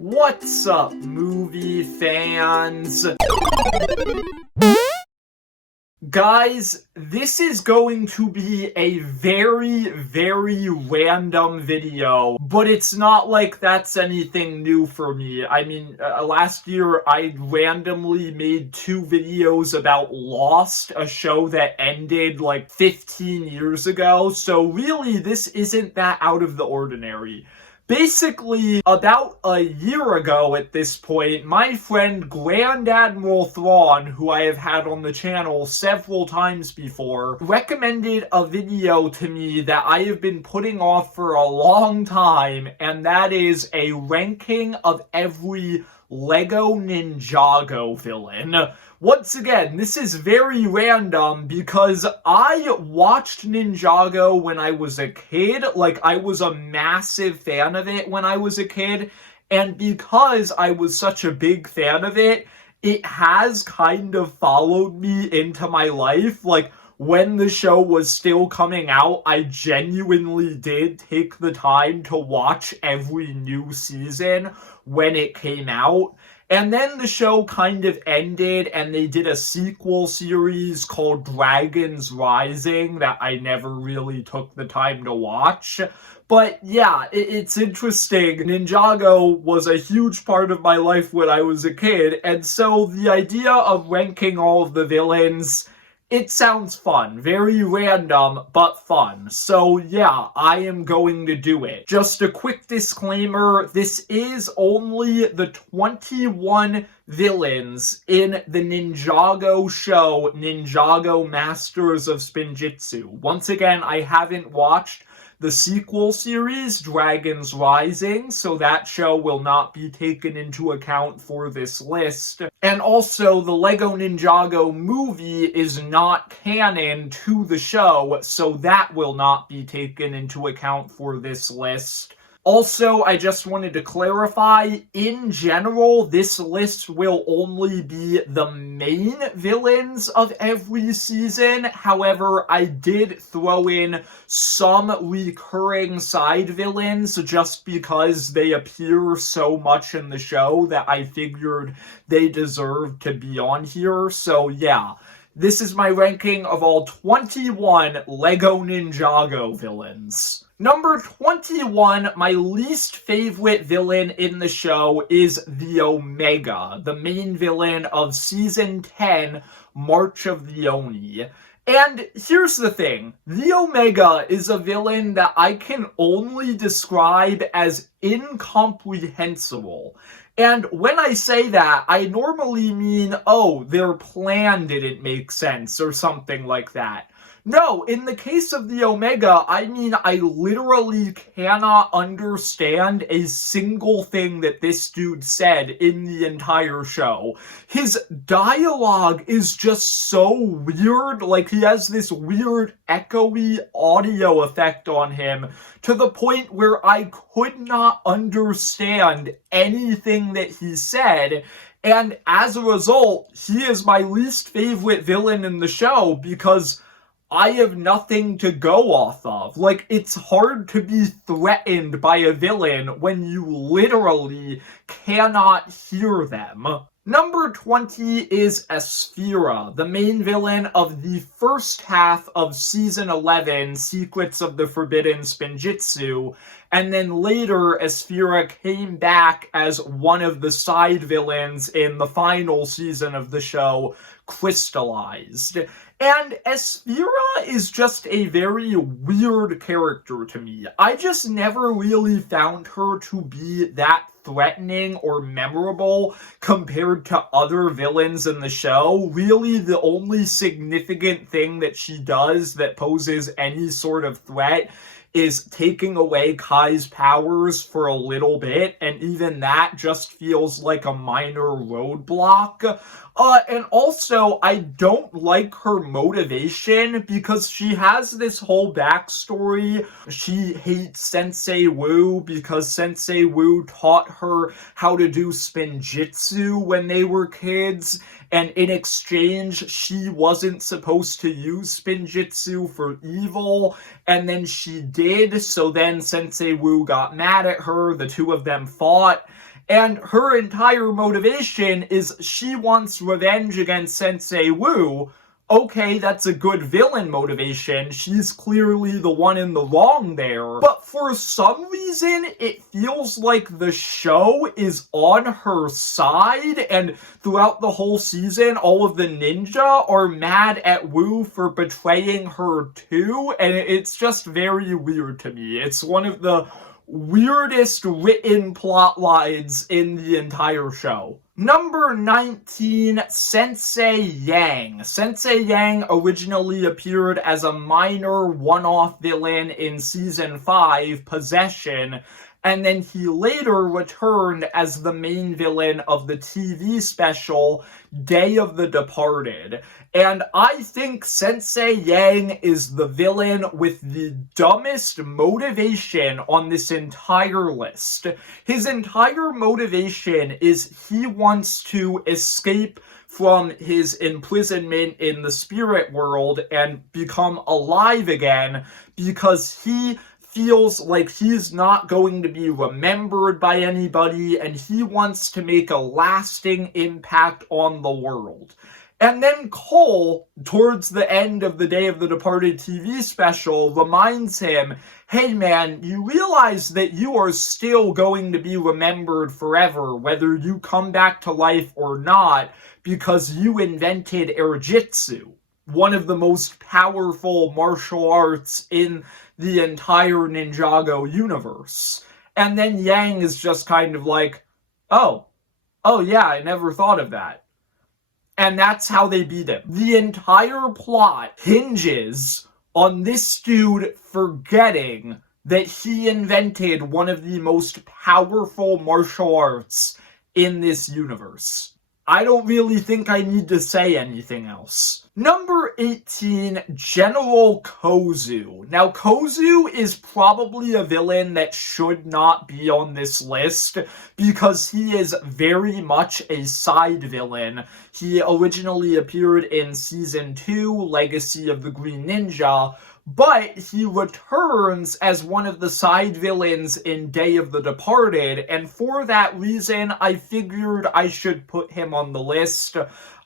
What's up, movie fans? Guys, this is going to be a very random video, but it's not like that's anything new for me. I mean, last year I randomly made 2 videos about Lost, a show that ended like 15 years ago, so really this isn't that out of the ordinary. Basically, about a year ago at this point, my friend Grand Admiral Thrawn, who I have had on the channel several times before, recommended a video to me that I have been putting off for a long time, and that is a ranking of every Lego Ninjago villain. Once again, this is very random because I watched Ninjago when I was a kid. Like, I was a massive fan of it when I was a kid. And because I was such a big fan of it, it has kind of followed me into my life. Like, when the show was still coming out, I genuinely did take the time to watch every new season when it came out. And then the show kind of ended, and they did a sequel series called Dragons Rising that I never really took the time to watch. But yeah, it's interesting. Ninjago was a huge part of my life when I was a kid, and so the idea of ranking all of the villains, it sounds fun. Very random, but fun. So yeah, I am going to do it. Just a quick disclaimer, this is only the 21 villains in the Ninjago show, Ninjago Masters of Spinjitzu. Once again, I haven't watched the sequel series, Dragons Rising, so that show will not be taken into account for this list. And also, the Lego Ninjago movie is not canon to the show, so that will not be taken into account for this list. Also, I just wanted to clarify, in general, this list will only be the main villains of every season. However, I did throw in some recurring side villains just because they appear so much in the show that I figured they deserved to be on here. So yeah, this is my ranking of all 21 Lego Ninjago villains. Number 21, my least favorite villain in the show is the Omega, the main villain of Season 10, March of the Oni. And here's the thing, the Omega is a villain that I can only describe as incomprehensible. And when I say that, I normally mean, oh, their plan didn't make sense or something like that. No, in the case of the Omega, I mean I literally cannot understand a single thing that this dude said in the entire show. His dialogue is just so weird, like he has this weird echoey audio effect on him to the point where I could not understand anything that he said. And as a result, he is my least favorite villain in the show because I have nothing to go off of. Like, it's hard to be threatened by a villain when you literally cannot hear them. Number 20 is Esphira, the main villain of the first half of Season 11, Secrets of the Forbidden Spinjitzu, and then later Esphira came back as one of the side villains in the final season of the show, Crystallized. And Esphira is just a very weird character to me. I just never really found her to be that threatening or memorable compared to other villains in the show. Really, the only significant thing that she does that poses any sort of threat is taking away Kai's powers for a little bit, and even that just feels like a minor roadblock. And also, I don't like her motivation because she has this whole backstory. She hates Sensei Wu because Sensei Wu taught her how to do Spinjitzu when they were kids, and in exchange, she wasn't supposed to use Spinjitzu for evil, and then she did, so then Sensei Wu got mad at her, the two of them fought, And her entire motivation is she wants revenge against Sensei Wu. Okay, that's a good villain motivation. She's clearly the one in the wrong there. But for some reason, it feels like the show is on her side, and throughout the whole season, all of the ninja are mad at Wu for betraying her too, and it's just very weird to me. It's one of the weirdest written plot lines in the entire show. Number 19, Sensei Yang. Sensei Yang originally appeared as a minor one-off villain in Season 5, Possession, and then he later returned as the main villain of the TV special Day of the Departed. And I think Sensei Yang is the villain with the dumbest motivation on this entire list. His entire motivation is he wants to escape from his imprisonment in the spirit world and become alive again because he feels like he's not going to be remembered by anybody and he wants to make a lasting impact on the world. And then Cole, towards the end of the Day of the Departed TV special, reminds him, hey man, you realize that you are still going to be remembered forever, whether you come back to life or not, because you invented Erjitsu, one of the most powerful martial arts in the entire Ninjago universe. And then Yang is just kind of like, oh yeah, I never thought of that. And that's how they beat him. The entire plot hinges on this dude forgetting that he invented one of the most powerful martial arts in this universe. I don't really think I need to say anything else. Number 18, General Kozu. Now, Kozu is probably a villain that should not be on this list because he is very much a side villain. He originally appeared in Season 2, Legacy of the Green Ninja, but he returns as one of the side villains in Day of the Departed, and for that reason, I figured I should put him on the list.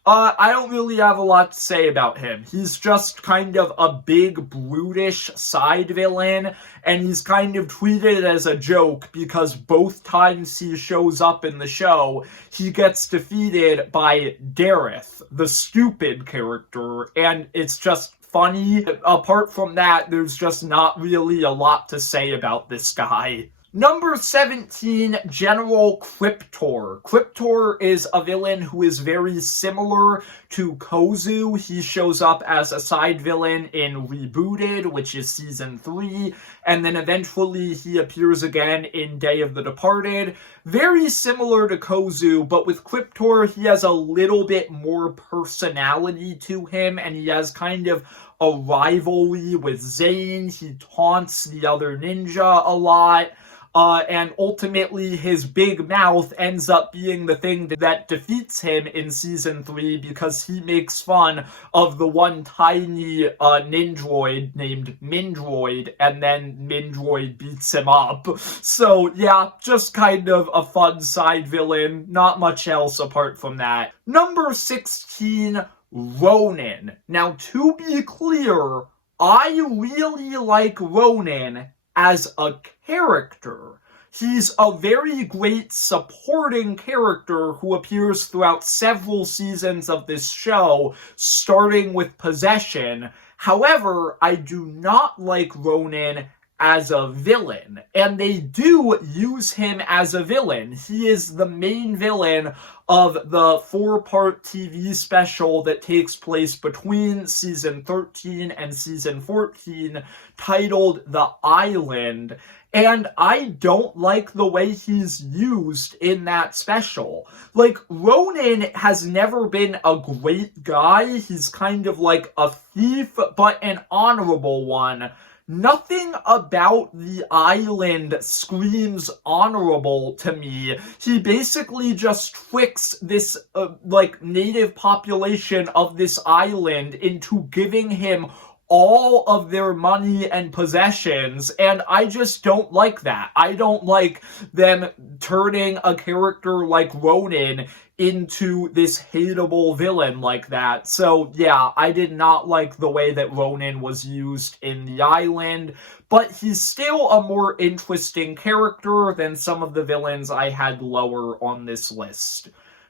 I don't really have a lot to say about him. He's just kind of a big, brutish side villain, and he's kind of treated as a joke because both times he shows up in the show, he gets defeated by Dareth, the stupid character, and it's just funny. Apart from that, there's just not really a lot to say about this guy. Number 17, General Cryptor. Cryptor is a villain who is very similar to Kozu. He shows up as a side villain in Rebooted, which is Season 3, and then eventually he appears again in Day of the Departed. Very similar to Kozu, but with Cryptor, he has a little bit more personality to him, and he has kind of a rivalry with Zane. He taunts the other ninja a lot. And ultimately his big mouth ends up being the thing that defeats him in Season 3 because he makes fun of the one tiny ninjroid named Mindroid, and then Mindroid beats him up. So yeah, just kind of a fun side villain, not much else apart from that. Number 16, Ronin. Now, to be clear, I really like Ronin as a character. He's a very great supporting character who appears throughout several seasons of this show, starting with Possession. However, I do not like Ronin as a villain, and they do use him as a villain. He is the main villain of the 4-part TV special that takes place between Season 13 and Season 14, titled The Island, and I don't like the way he's used in that special. Like, Ronin has never been a great guy. He's kind of like a thief, but an honorable one. Nothing about the island screams honorable to me. He basically just tricks this, native population of this island into giving him all of their money and possessions, and I just don't like that. I don't like them turning a character like Ronan into this hateable villain like that. So yeah, I did not like the way that Ronan was used in the island, but he's still a more interesting character than some of the villains I had lower on this list.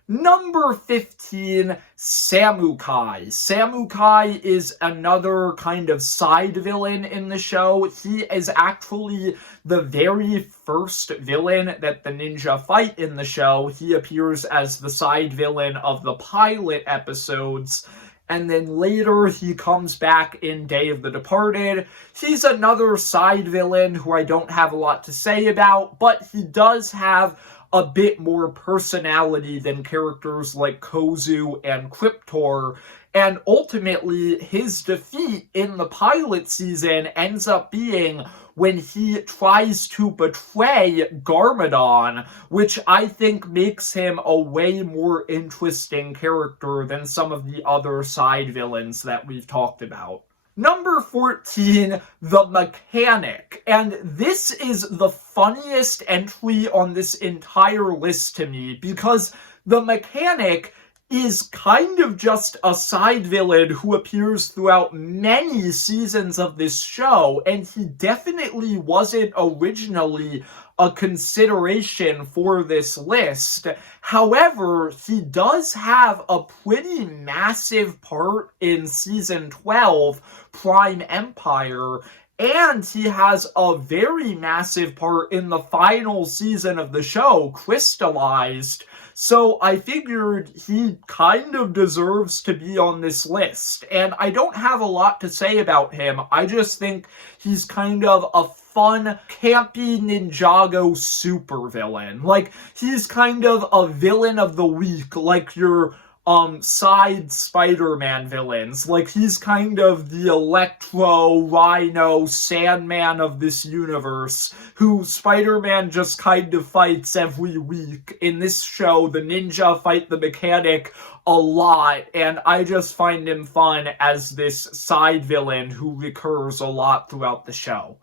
Number 15, Samukai. Samukai is another kind of side villain in the show. He is actually the very first villain that the ninja fight in the show. He appears as the side villain of the pilot episodes, and then later he comes back in Day of the Departed. He's another side villain who I don't have a lot to say about, but he does have a bit more personality than characters like Kozu and Cryptor, and ultimately his defeat in the pilot season ends up being when he tries to betray Garmadon, which I think makes him a way more interesting character than some of the other side villains that we've talked about. Number 14, The Mechanic. And this is the funniest entry on this entire list to me, because The Mechanic is kind of just a side villain who appears throughout many seasons of this show, and he definitely wasn't originally a consideration for this list. However, he does have a pretty massive part in season 12, Prime Empire, and he has a very massive part in the final season of the show, Crystallized. So I figured he kind of deserves to be on this list. And I don't have a lot to say about him. I just think he's kind of a fun, campy Ninjago supervillain. Like, he's kind of a villain of the week, like your side Spider-Man villains. Like, he's kind of the Electro, Rhino, Sandman of this universe, who Spider-Man just kind of fights every week. In this show, the ninja fight the mechanic a lot, and I just find him fun as this side villain who recurs a lot throughout the show.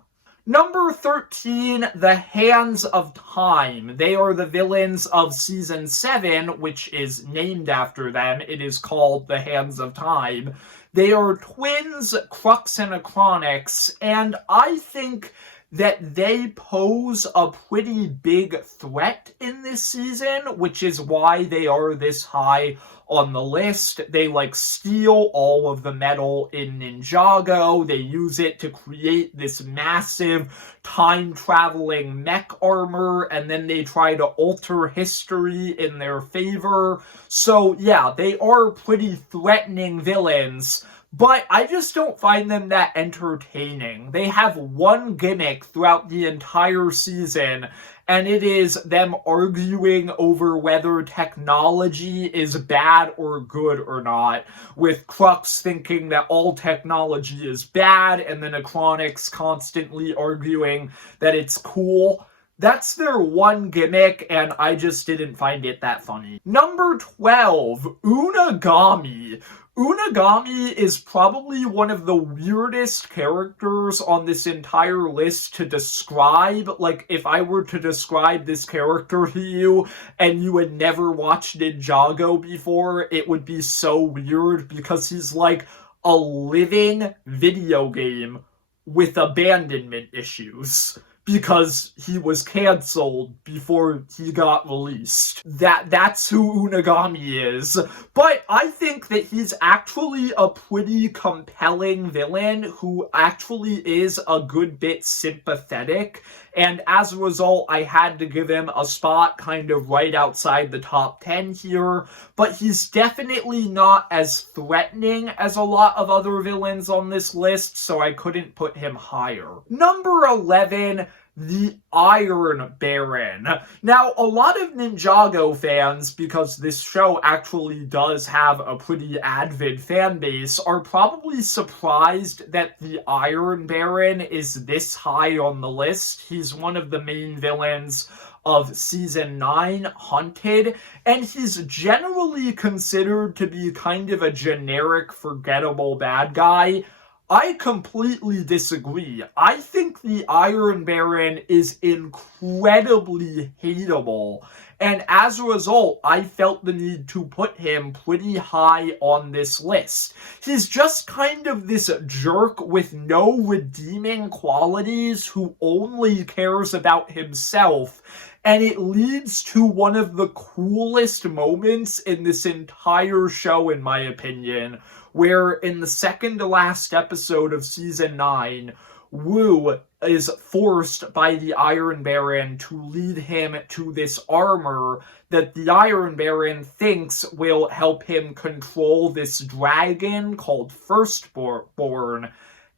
Number 13, The Hands of Time. They are the villains of Season 7, which is named after them. It is called The Hands of Time. They are twins, Crux and Acronix, and I think that they pose a pretty big threat in this season, which is why they are this high on the list. They steal all of the metal in Ninjago. They use it to create this massive time-traveling mech armor, and then they try to alter history in their favor. So yeah, they are pretty threatening villains, but I just don't find them that entertaining. They have one gimmick throughout the entire season, and it is them arguing over whether technology is bad or good or not, with Crux thinking that all technology is bad, and then Acronix constantly arguing that it's cool. That's their one gimmick, and I just didn't find it that funny. Number 12, Unagami. Unagami is probably one of the weirdest characters on this entire list to describe. Like, if I were to describe this character to you and you had never watched Ninjago before, it would be so weird, because he's like a living video game with abandonment issues, because he was canceled before he got released. That's who Unagami is. But I think that he's actually a pretty compelling villain who actually is a good bit sympathetic, and as a result, I had to give him a spot kind of right outside the top 10 here, but he's definitely not as threatening as a lot of other villains on this list, so I couldn't put him higher. Number 11, the Iron Baron. Now, a lot of Ninjago fans, because this show actually does have a pretty avid fan base, are probably surprised that the Iron Baron is this high on the list. He's one of the main villains of Season 9, Hunted, and he's generally considered to be kind of a generic, forgettable bad guy. I completely disagree. I think the Iron Baron is incredibly hateable, and as a result, I felt the need to put him pretty high on this list. He's just kind of this jerk with no redeeming qualities who only cares about himself, and it leads to one of the coolest moments in this entire show, in my opinion, where in the second to last episode of season 9, Wu is forced by the Iron Baron to lead him to this armor that the Iron Baron thinks will help him control this dragon called Firstborn.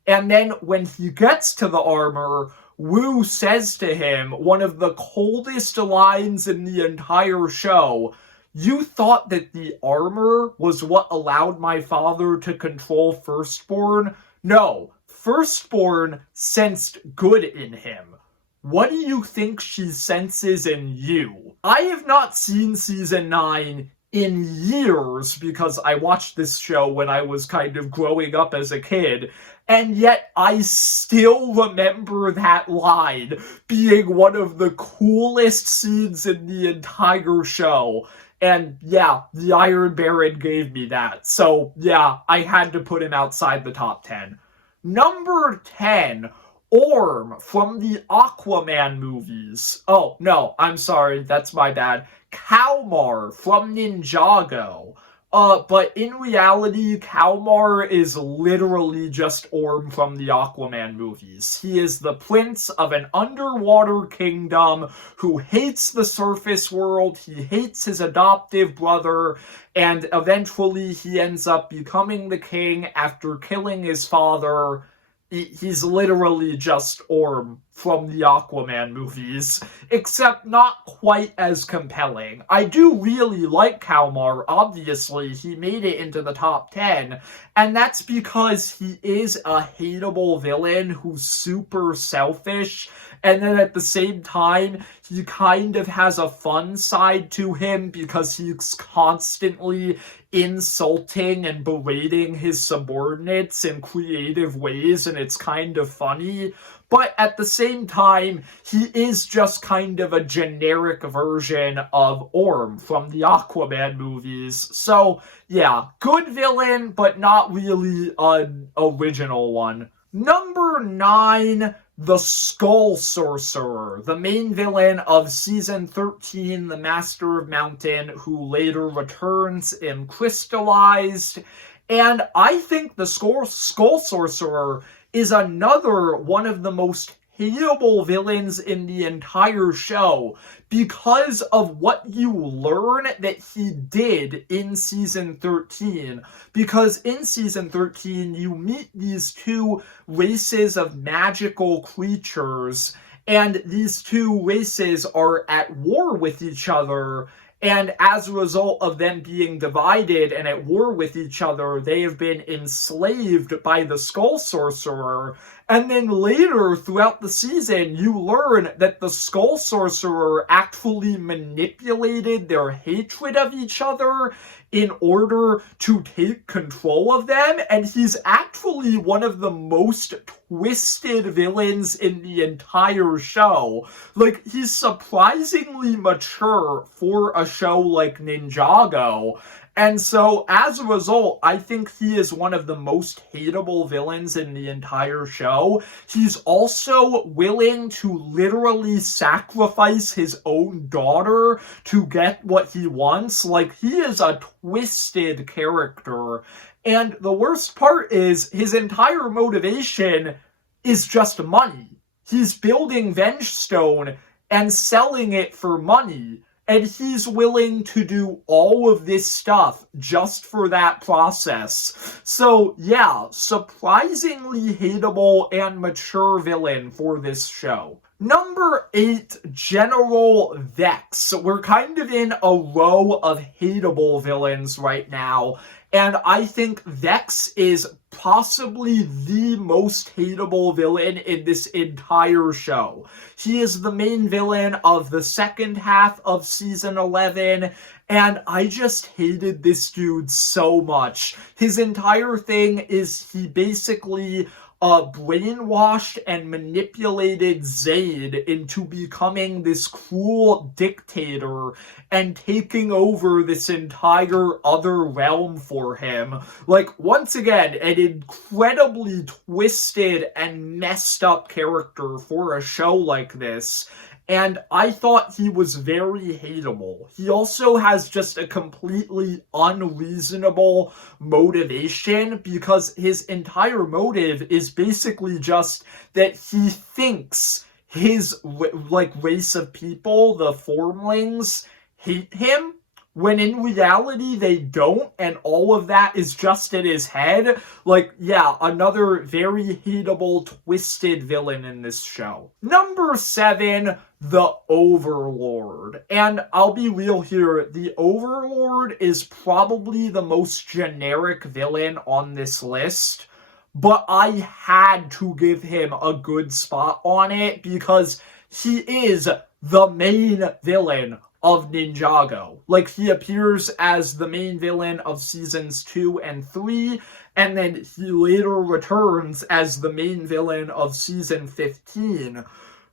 And then when he gets to the armor, Wu says to him one of the coldest lines in the entire show: "You thought that the armor was what allowed my father to control Firstborn? No, Firstborn sensed good in him. What do you think she senses in you?" I have not seen season 9 in years because I watched this show when I was kind of growing up as a kid, and yet I still remember that line being one of the coolest scenes in the entire show. And yeah, the Iron Baron gave me that. So yeah, I had to put him outside the top 10. Number 10, Orm from the Aquaman movies. Oh, no, I'm sorry, that's my bad. Kalmar from Ninjago. But in reality, Kalmar is literally just Orm from the Aquaman movies. He is the prince of an underwater kingdom who hates the surface world, he hates his adoptive brother, and eventually he ends up becoming the king after killing his father. He's literally just Orm from the Aquaman movies, except not quite as compelling. I do really like Kalmar, obviously. He made it into the top 10, and that's because he is a hateable villain who's super selfish, and then at the same time, he kind of has a fun side to him because he's constantly insulting and berating his subordinates in creative ways, and it's kind of funny. But at the same time, he is just kind of a generic version of Orm from the Aquaman movies. So, yeah, good villain, but not really an original one. Number 9, the Skull Sorcerer, the main villain of Season 13, the Master of Mountain, who later returns in Crystallized. And I think the Skull Sorcerer is another one of the most hateable villains in the entire show because of what you learn that he did in Season 13. Because in Season 13, you meet these two races of magical creatures, and these two races are at war with each other. And as a result of them being divided and at war with each other, they have been enslaved by the Skull Sorcerer. And then later, throughout the season, you learn that the Skull Sorcerer actually manipulated their hatred of each other in order to take control of them, and he's actually one of the most twisted villains in the entire show. Like, he's surprisingly mature for a show like Ninjago, and so, as a result, I think he is one of the most hateable villains in the entire show. He's also willing to literally sacrifice his own daughter to get what he wants. Like, he is a twisted character. And the worst part is, his entire motivation is just money. He's building Vengestone and selling it for money. And he's willing to do all of this stuff just for that process. So, yeah, surprisingly hateable and mature villain for this show. Number 8, General Vex. We're kind of in a row of hateable villains right now, and I think Vex is possibly the most hateable villain in this entire show. He is the main villain of the second half of season 11, and I just hated this dude so much. His entire thing is he basically brainwashed and manipulated Zaid into becoming this cruel dictator and taking over this entire other realm for him. Like, once again, an incredibly twisted and messed up character for a show like this. And I thought he was very hateable. He also has just a completely unreasonable motivation because his entire motive is basically just that he thinks his race of people, the Formlings, hate him, when in reality they don't, and all of that is just in his head. Like, yeah, another very hateable, twisted villain in this show. Number 7, the Overlord. And I'll be real here, the Overlord is probably the most generic villain on this list, but I had to give him a good spot on it because he is the main villain of Ninjago. Like, he appears as the main villain of seasons 2 and 3, and then he later returns as the main villain of season 15.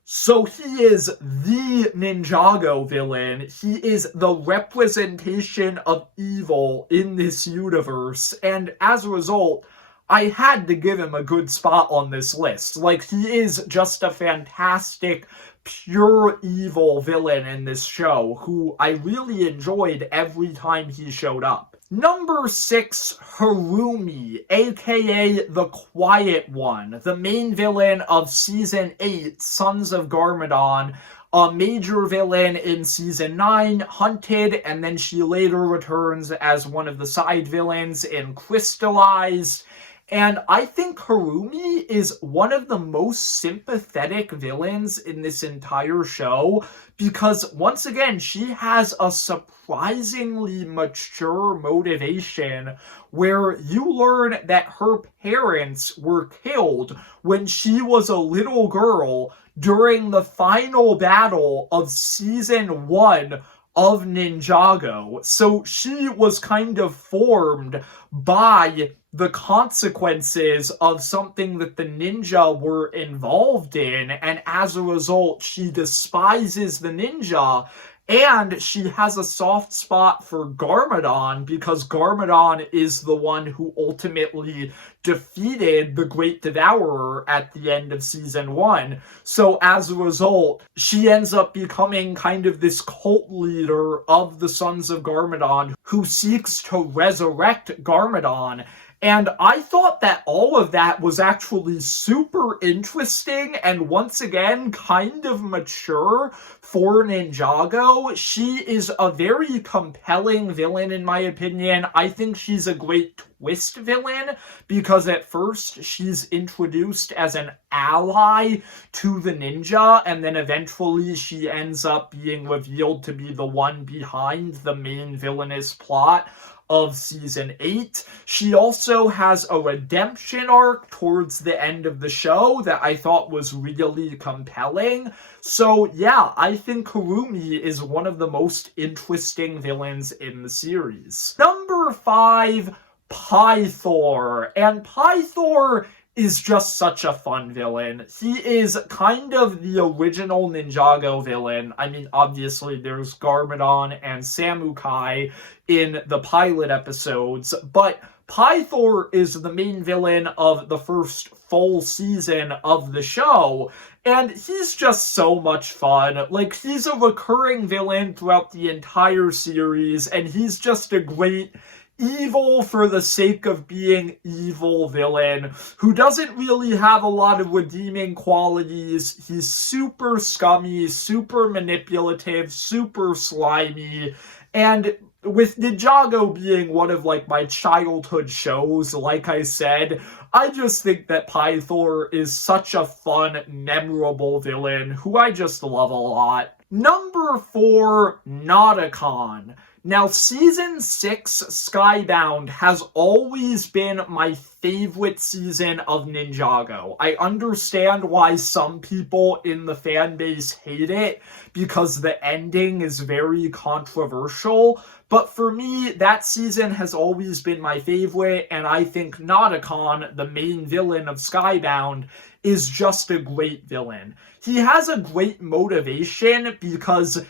So he is the Ninjago villain. He is the representation of evil in this universe, and as a result, I had to give him a good spot on this list. Like, he is just a fantastic, pure evil villain in this show who I really enjoyed every time he showed up. Number 6, Harumi, aka the Quiet One, the main villain of Season 8, Sons of Garmadon, a major villain in Season 9, Hunted, and then she later returns as one of the side villains in Crystallized. And I think Harumi is one of the most sympathetic villains in this entire show because, once again, she has a surprisingly mature motivation where you learn that her parents were killed when she was a little girl during the final battle of Season 1 of Ninjago. So she was kind of formed by the consequences of something that the ninja were involved in, and as a result, she despises the ninja, and she has a soft spot for Garmadon because Garmadon is the one who ultimately defeated the Great Devourer at the end of Season 1. So as a result, she ends up becoming kind of this cult leader of the Sons of Garmadon who seeks to resurrect Garmadon. And I thought that all of that was actually super interesting and, once again, kind of mature for Ninjago. She is a very compelling villain, in my opinion. I think she's a great twist villain because at first she's introduced as an ally to the ninja, and then eventually she ends up being revealed to be the one behind the main villainous plot of Season 8. She also has a redemption arc towards the end of the show that I thought was really compelling. So yeah, I think Harumi is one of the most interesting villains in the series. Number 5, Pythor. And Pythor is just such a fun villain. He is kind of the original Ninjago villain. I mean, obviously there's Garmadon and Samukai in the pilot episodes, but Pythor is the main villain of the first full season of the show, and he's just so much fun. Like, he's a recurring villain throughout the entire series, and he's just a great evil for the sake of being evil villain who doesn't really have a lot of redeeming qualities. He's super scummy, super manipulative, super slimy, and with Ninjago being one of, like, my childhood shows, like I said, I just think that Pythor is such a fun, memorable villain who I just love a lot. Number 4, Nauticon. Now, Season 6, Skybound, has always been my favorite season of Ninjago. I understand why some people in the fan base hate it, because the ending is very controversial, but for me, that season has always been my favorite, and I think Nauticon, the main villain of Skybound, is just a great villain. He has a great motivation because,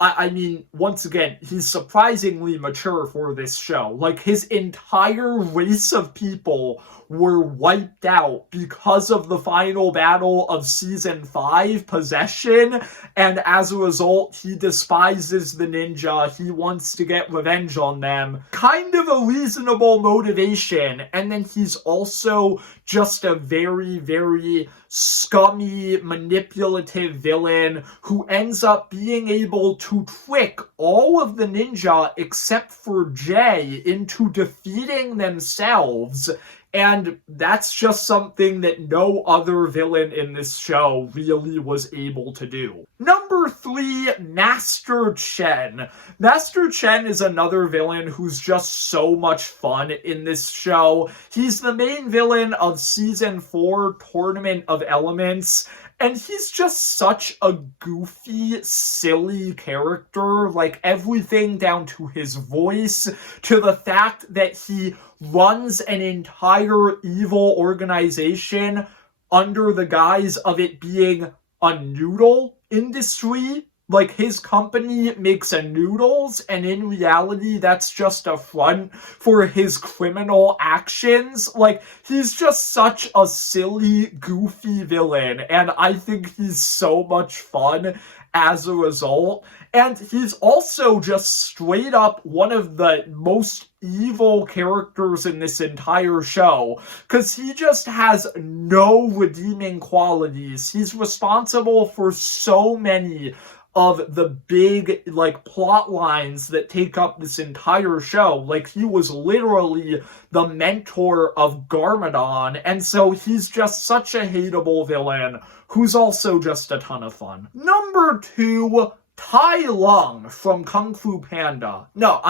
I mean, once again, he's surprisingly mature for this show. Like, his entire race of people were wiped out because of the final battle of Season 5, Possession, and as a result, he despises the ninja. He wants to get revenge on them. Kind of a reasonable motivation, and then he's also just a very, very scummy, manipulative villain who ends up being able to trick all of the ninja except for Jay into defeating themselves. And that's just something that no other villain in this show really was able to do. Number 3, Master Chen. Master Chen is another villain who's just so much fun in this show. He's the main villain of Season 4, Tournament of Elements, and he's just such a goofy, silly character. Like, everything down to his voice, to the fact that he runs an entire evil organization under the guise of it being a noodle industry. Like, his company makes noodles, and in reality, that's just a front for his criminal actions. Like, he's just such a silly, goofy villain, and I think he's so much fun as a result. And he's also just straight up one of the most evil characters in this entire show, because he just has no redeeming qualities. He's responsible for so many of the big, like, plot lines that take up this entire show. Like, he was literally the mentor of Garmadon, and so he's just such a hateable villain who's also just a ton of fun. Number 2, Tai Lung from Kung Fu Panda. No,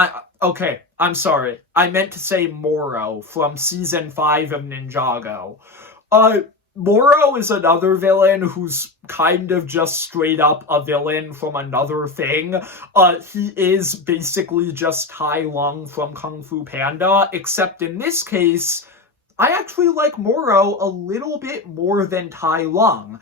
okay, I'm sorry. I meant to say Moro from Season 5 of Ninjago. Moro is another villain who's kind of just straight up a villain from another thing. He is basically just Tai Lung from Kung Fu Panda, except in this case, I actually like Moro a little bit more than Tai Lung.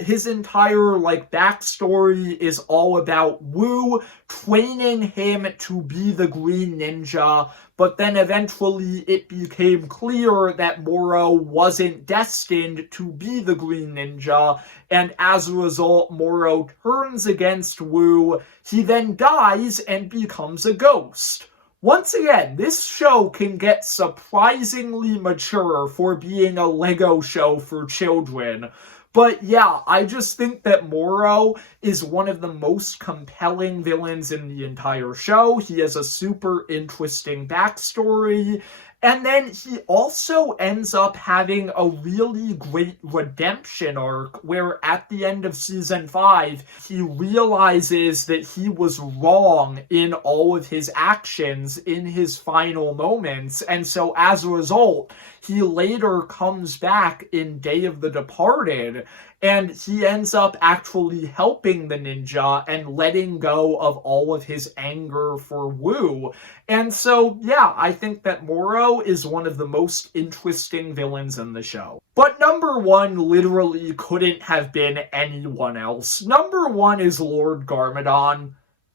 His entire, like, backstory is all about Wu training him to be the Green Ninja, but then eventually it became clear that Moro wasn't destined to be the Green Ninja, and as a result, Moro turns against Wu. He then dies and becomes a ghost. Once again, this show can get surprisingly mature for being a Lego show for children. But yeah, I just think that Moro is one of the most compelling villains in the entire show. He has a super interesting backstory. And then he also ends up having a really great redemption arc where at the end of Season 5, he realizes that he was wrong in all of his actions in his final moments. And so as a result, he later comes back in Day of the Departed, and he ends up actually helping the ninja and letting go of all of his anger for Wu. And so, yeah, I think that Moro is one of the most interesting villains in the show. But number 1 literally couldn't have been anyone else. Number 1 is Lord Garmadon.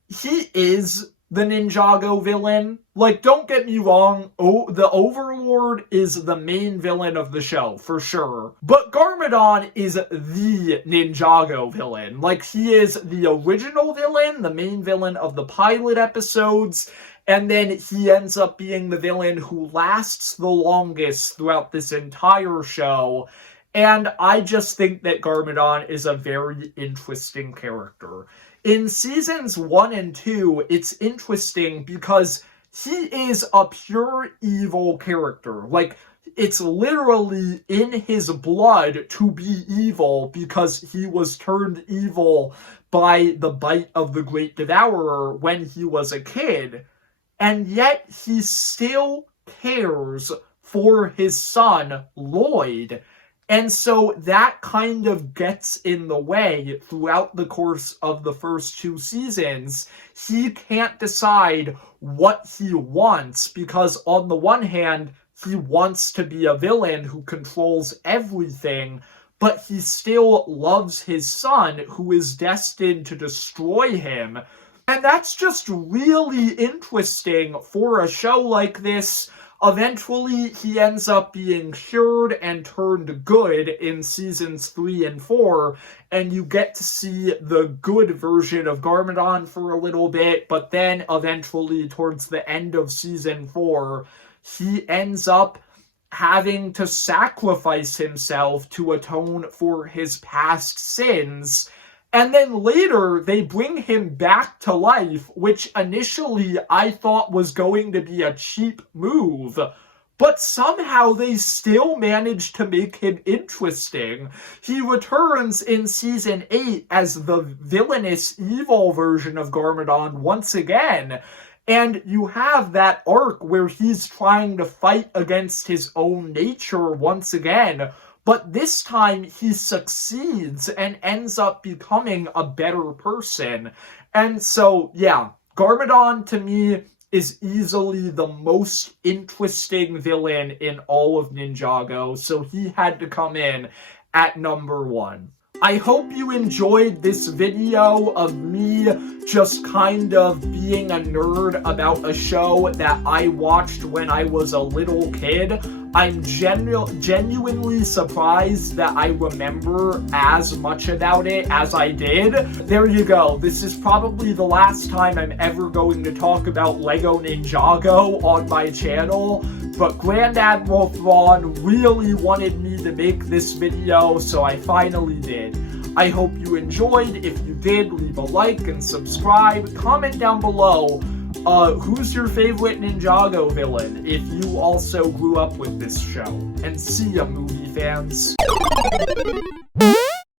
He is the Ninjago villain. Like, don't get me wrong, the Overlord is the main villain of the show, for sure. But Garmadon is the Ninjago villain. Like, he is the original villain, the main villain of the pilot episodes, and then he ends up being the villain who lasts the longest throughout this entire show. And I just think that Garmadon is a very interesting character. In seasons 1 and 2, it's interesting because he is a pure evil character. Like, it's literally in his blood to be evil because he was turned evil by the bite of the Great Devourer when he was a kid. And yet he still cares for his son, Lloyd. And so that kind of gets in the way throughout the course of the first 2 seasons. He can't decide what he wants because on the one hand, he wants to be a villain who controls everything, but he still loves his son who is destined to destroy him. And that's just really interesting for a show like this. Eventually, he ends up being cured and turned good in seasons 3 and 4, and you get to see the good version of Garmadon for a little bit, but then eventually, towards the end of season 4, he ends up having to sacrifice himself to atone for his past sins. And then later, they bring him back to life, which initially I thought was going to be a cheap move. But somehow they still managed to make him interesting. He returns in season 8 as the villainous evil version of Garmadon once again. And you have that arc where he's trying to fight against his own nature once again. But this time he succeeds and ends up becoming a better person. And so, yeah, Garmadon to me is easily the most interesting villain in all of Ninjago. So he had to come in at number 1. I hope you enjoyed this video of me just kind of being a nerd about a show that I watched when I was a little kid. I'm genuinely surprised that I remember as much about it as I did. There you go. This is probably the last time I'm ever going to talk about LEGO Ninjago on my channel. But Grand Admiral Thrawn really wanted me to make this video, so I finally did. I hope you enjoyed. If you did, leave a like and subscribe. Comment down below, who's your favorite Ninjago villain if you also grew up with this show. And see ya, movie fans.